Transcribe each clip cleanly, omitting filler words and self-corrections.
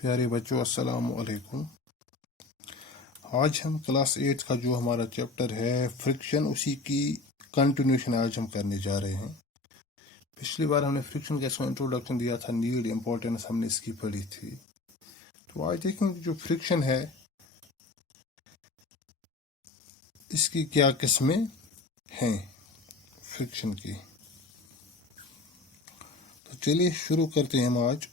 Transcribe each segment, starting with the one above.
پیارے بچوں السلام علیکم۔ آج ہم کلاس 8 کا جو ہمارا چیپٹر ہے فرکشن، اسی کی کنٹینیوشن آج ہم کرنے جا رہے ہیں۔ پچھلی بار ہم نے فرکشن کا اس کو انٹروڈکشن دیا تھا، نیڈ، امپورٹنس ہم نے اس کی پڑھی تھی۔ تو آج دیکھیں گے جو فرکشن ہے اس کی کیا قسمیں ہیں فرکشن کی۔ تو چلیے شروع کرتے ہیں ہم آج۔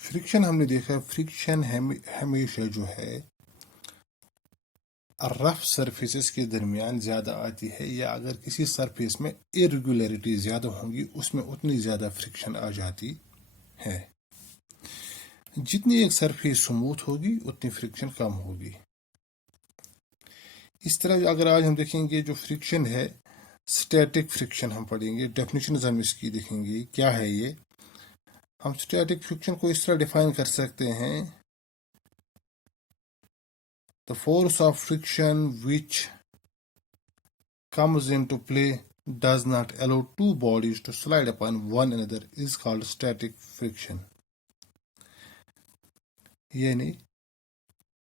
فرکشن ہم نے دیکھا، فرکشن ہمیشہ جو ہے رف سرفیسز کے درمیان زیادہ آتی ہے، یا اگر کسی سرفیس میں ارریگولیرٹی زیادہ ہوں گی اس میں اتنی زیادہ فرکشن آ جاتی ہے۔ جتنی ایک سرفیس سموتھ ہوگی اتنی فرکشن کم ہوگی۔ اس طرح اگر آج ہم دیکھیں گے جو فرکشن ہے، اسٹیٹک فرکشن ہم پڑھیں گے، ڈیفینیشنز ہم اس کی دیکھیں گے کیا ہے یہ۔ ہم اسٹیٹک فرکشن کو اس طرح ڈیفائن کر سکتے ہیں: the force of friction which comes into play does not allow two bodies to slide upon one another is called static friction۔ یعنی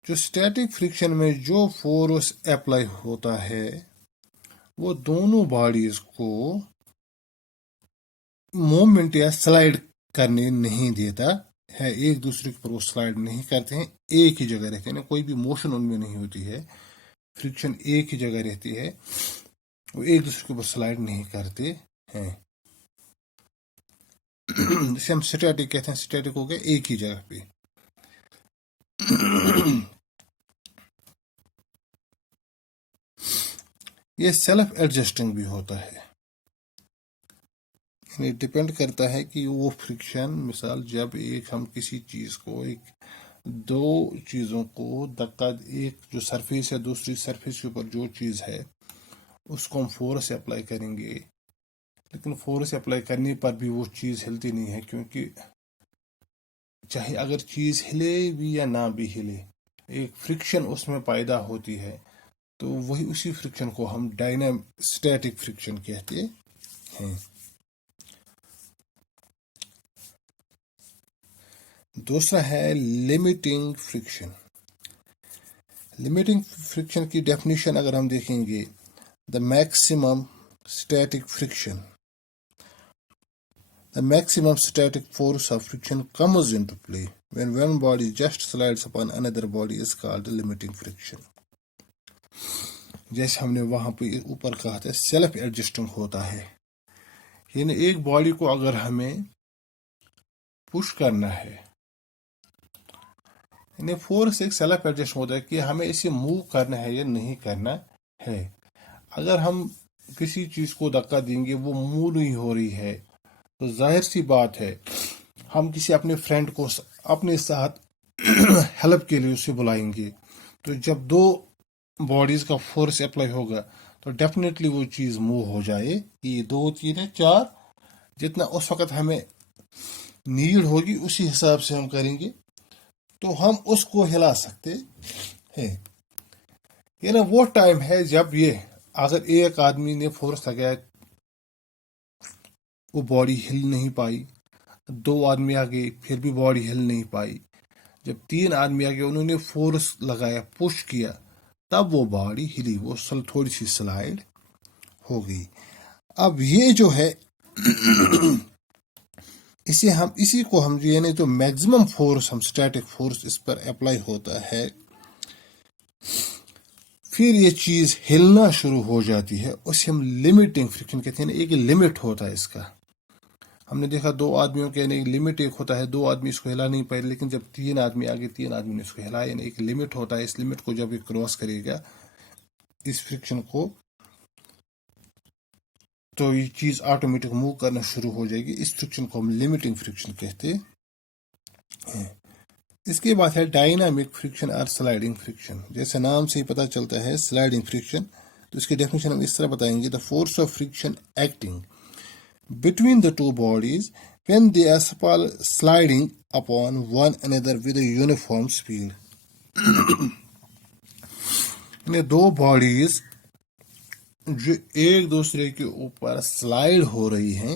جو اسٹیٹک فرکشن میں جو فورس اپلائی ہوتا ہے وہ دونوں باڈیز کو مومنٹ یا سلائڈ کرنے نہیں دیتا ہے، ایک دوسرے کے اوپر وہ سلائڈ نہیں کرتے ہیں، ایک ہی جگہ رہتے ہیں، کوئی بھی موشن ان میں نہیں ہوتی ہے، فرکشن ایک ہی جگہ رہتی ہے، وہ ایک دوسرے کے اوپر سلائڈ نہیں کرتے ہیں۔ جسے ہم اسٹیٹک کہتے ہیں، اسٹیٹک ہو گیا ایک ہی جگہ پہ۔ یہ سیلف ایڈجسٹنگ بھی ہوتا ہے، یعنی ڈپینڈ کرتا ہے کہ وہ فرکشن، مثال جب ہم کسی چیز کو، دو چیزوں کو دھکا، ایک جو سرفیس ہے دوسری سرفیس کے اوپر جو چیز ہے اس کو ہم فورس اپلائی کریں گے، لیکن فورس اپلائی کرنے پر بھی وہ چیز ہلتی نہیں ہے، کیونکہ چاہے اگر چیز ہلے بھی یا نہ بھی ہلے ایک فرکشن اس میں پیدا ہوتی ہے، تو وہی اسی فرکشن کو ہم اسٹیٹک فرکشن کہتے ہیں۔ دوسرا ہے لمیٹنگ فرکشن۔ لمیٹنگ فرکشن کی ڈیفینیشن اگر ہم دیکھیں گے، the maximum static static force of friction comes into play when one body just slides upon another body is called limiting friction۔ جیسے ہم نے وہاں پہ اوپر کہا تھا سیلف ایڈجسٹنگ ہوتا ہے، یعنی ایک باڈی کو اگر ہمیں پش کرنا ہے، یعنی فورس ایک سیلف ایڈجسٹ ہوتا ہے کہ ہمیں اسے موو کرنا ہے یا نہیں کرنا ہے۔ اگر ہم کسی چیز کو دھکا دیں گے وہ موو نہیں ہو رہی ہے، تو ظاہر سی بات ہے ہم کسی اپنے فرینڈ کو اپنے ساتھ ہیلپ کے لیے اسے بلائیں گے، تو جب دو باڈیز کا فورس اپلائی ہوگا تو ڈیفینیٹلی وہ چیز موو ہو جائے گی۔ 2 3 4 جتنا اس وقت ہمیں نیڈ ہوگی اسی حساب سے ہم کریں گے تو ہم اس کو ہلا سکتے ہیں۔ یعنی وہ ٹائم ہے جب یہ اگر ایک آدمی نے فورس لگایا وہ باڈی ہل نہیں پائی، 2 آدمی آگے پھر بھی باڈی ہل نہیں پائی، جب 3 آدمی آگے انہوں نے فورس لگایا، پش کیا، تب وہ باڈی ہلی، وہ تھوڑی سی سلائڈ ہو گئی۔ اب یہ جو ہے اسی کو ہم یعنی تو میکسیمم فورس، ہم اسٹیٹک فورس اس پر اپلائی ہوتا ہے، پھر یہ چیز ہلنا شروع ہو جاتی ہے، اسے ہم لمیٹنگ فرکشن کہتے ہیں۔ ایک لمٹ ہوتا ہے اس کا، ہم نے دیکھا 2 آدمیوں کے یعنی لمٹ ایک ہوتا ہے، 2 آدمی اس کو ہلا نہیں پائے، لیکن جب 3 آدمی آگے 3 آدمی نے اس کو ہلایا، یعنی ایک لمٹ ہوتا ہے، اس لمٹ کو جب یہ کراس کرے گا اس فرکشن کو تو یہ چیز آٹومیٹک موو کرنا شروع ہو جائے گی، اس فرکشن کو ہم لمیٹنگ فرکشن کہتے ہیں۔ اس کے بعد ہے ڈائنامک فرکشن اور سلائڈنگ فرکشن۔ جیسے نام سے ہی پتہ چلتا ہے سلائڈنگ فرکشن، تو اس کی ڈیفینیشن ہم اس طرح بتائیں گے: the force of friction acting between the two bodies when they are sliding upon one another with a uniform speed۔ یعنی 2 باڈیز جو ایک دوسرے کے اوپر سلائڈ ہو رہی ہیں